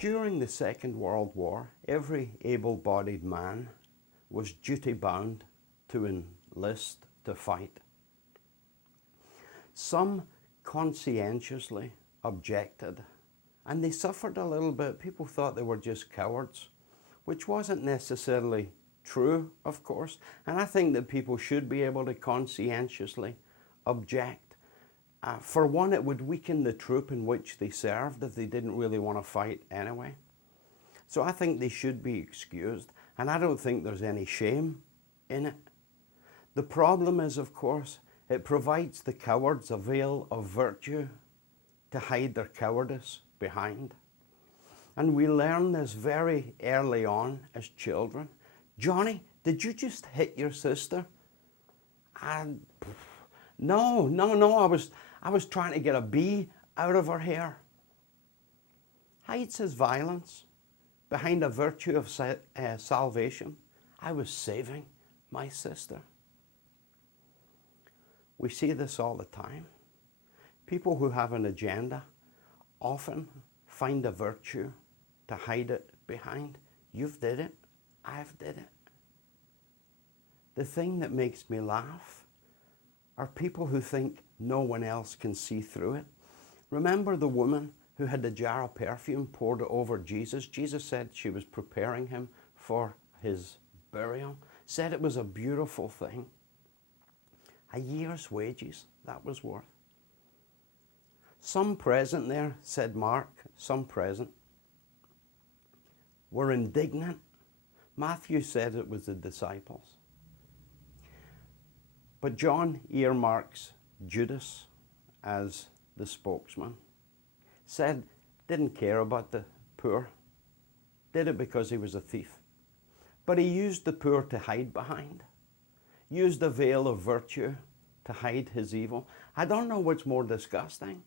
During the Second World War, every able-bodied man was duty-bound to enlist to fight. Some conscientiously objected, and they suffered a little bit. People thought they were just cowards, which wasn't necessarily true, of course. And I think that people should be able to conscientiously object. For one, it would weaken the troop in which they served if they didn't really want to fight anyway. So I think they should be excused, and I don't think there's any shame in it. The problem is, of course, it provides the cowards a veil of virtue to hide their cowardice behind. And we learn this very early on as children. Johnny, did you just hit your sister? And no, I was trying to get a bee out of her hair. Hides his violence behind a virtue of salvation. I was saving my sister. We see this all the time. People who have an agenda often find a virtue to hide it behind. You've did it, I've did it. The thing that makes me laugh are people who think no one else can see through it. Remember the woman who had a jar of perfume poured over Jesus? Jesus said she was preparing him for his burial. Said it was a beautiful thing. A year's wages, that was worth. Some present there, said Mark, some present, were indignant. Matthew said it was the disciples. But John earmarks Judas as the spokesman. Said, didn't care about the poor. Did it because he was a thief. But he used the poor to hide behind. Used a veil of virtue to hide his evil. I don't know what's more disgusting.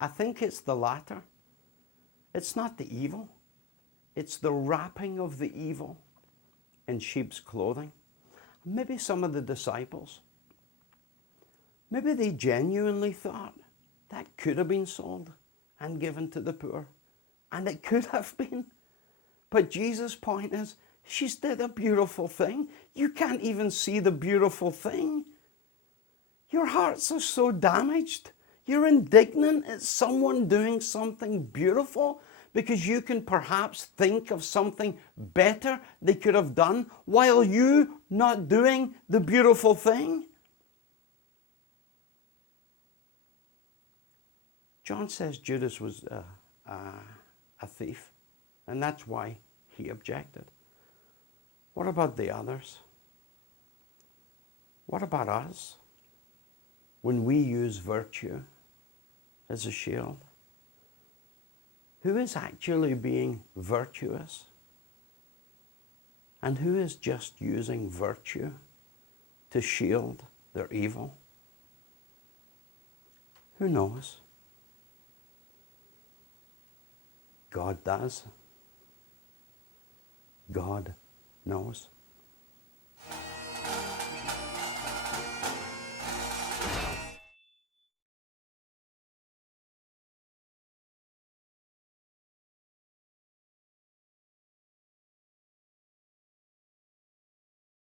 I think it's the latter. It's not the evil. It's the wrapping of the evil in sheep's clothing. Maybe some of the disciples, maybe they genuinely thought that could have been sold and given to the poor. And it could have been. But Jesus' point is, she's did a beautiful thing. You can't even see the beautiful thing. Your hearts are so damaged. You're indignant at someone doing something beautiful because you can perhaps think of something better they could have done while you not doing the beautiful thing. John says Judas was a thief, and that's why he objected. What about the others? What about us? When we use virtue as a shield, who is actually being virtuous? And who is just using virtue to shield their evil? Who knows? God does. God knows.